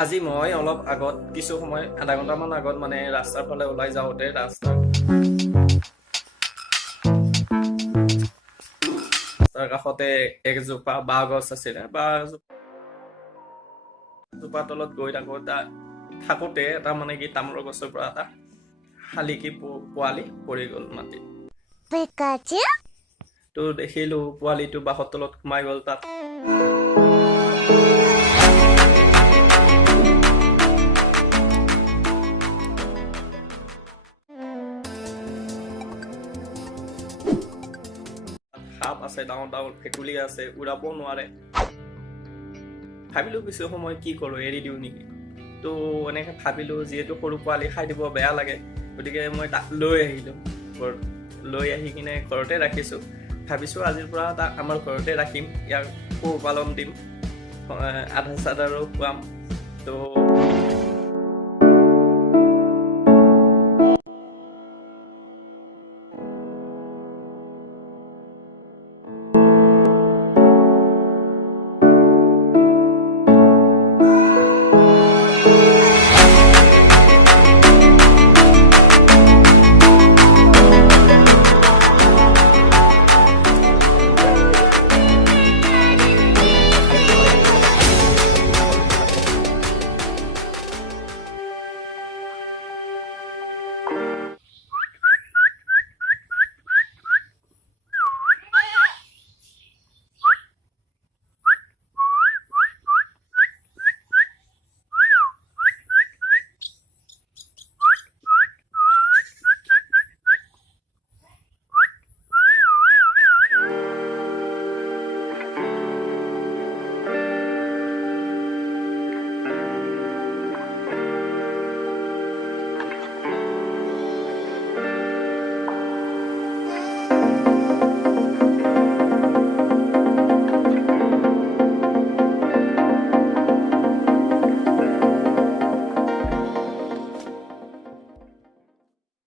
আজি মই অলপ আগত কিছু সময় আধা ঘণ্টামান আগত মানে ৰাস্তাৰ ফালে ওলাই যাওঁতে ৰাস্তাৰ কাষতে একজোপা বাঁহ গছ আছিলে। বাঁহজোপা তলত গৈ থাকোতে এটা মানে কি তামোলৰ গছৰ পৰা এটা শালিকি পোৱালি পৰি গ'ল মাটিত। তো দেখিলো পোৱালিটো বাঁহৰ তলত সোমাই গ'ল। তাত সাপ আছে, ডাঙৰ ডাঙৰ ভেকুলী আছে, উৰাব নোৱাৰে। ভাবিলো কিছু সময় কি কৰো, এৰি দিওঁ নেকি। তো এনেকে ভাবিলো যিহেতু সৰু পোৱালি খাই দিব বেয়া লাগে, গতিকে মই তাক লৈ আহিলো। লৈ আহি কিনে ঘৰতে ৰাখিছো। ভাবিছো আজিৰ পৰা তাক আমাৰ ঘৰতে ৰাখিম, ইয়াক পোহপালন দিম, আধাৰ চাধাৰো খুৱাম। তো